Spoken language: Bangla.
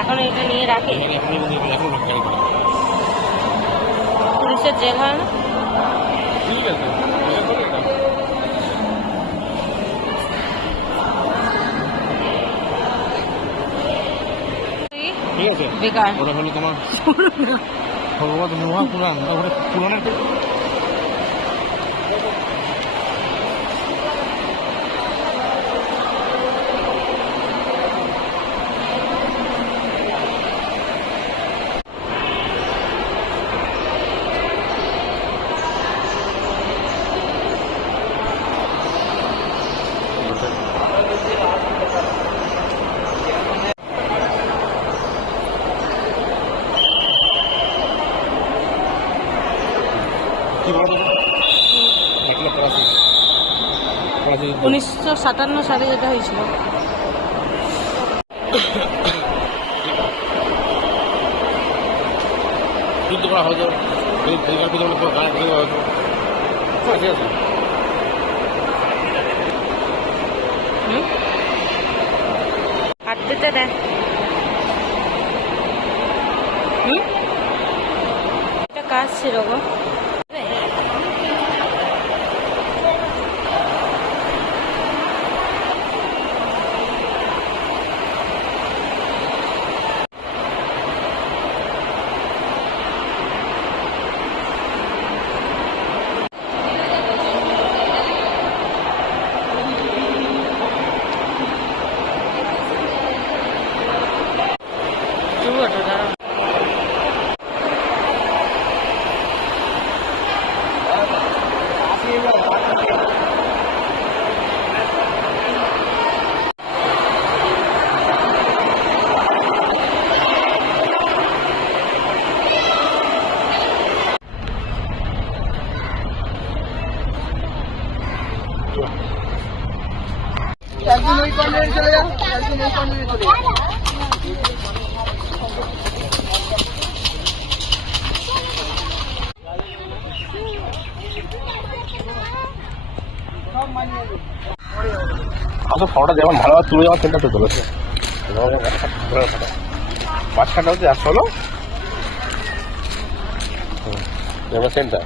এখন এটা নিয়ে রাখি, পুলিশের জেল হয় না। ঠিক আছে, ঠিক আছে, বেকার ওটা হলো তোমার পুরান পুরানের কি বলবো 1957 সালে যেটা হয়েছিল। যুদ্ধ করা হয়তো ঠিক আছে। হাঁটতে দেয়। এটা কাজ ছিল গো। একদিন ওই কর্নারে চলে যাও, একদিন ওই কর্নারে চলে যাও। আসলে ফটোটা যেমন ভালোভাবে তুলে যাওয়ার চিন্তা তো চলেছে মাঝখানটা হচ্ছে 116 সেন্টার।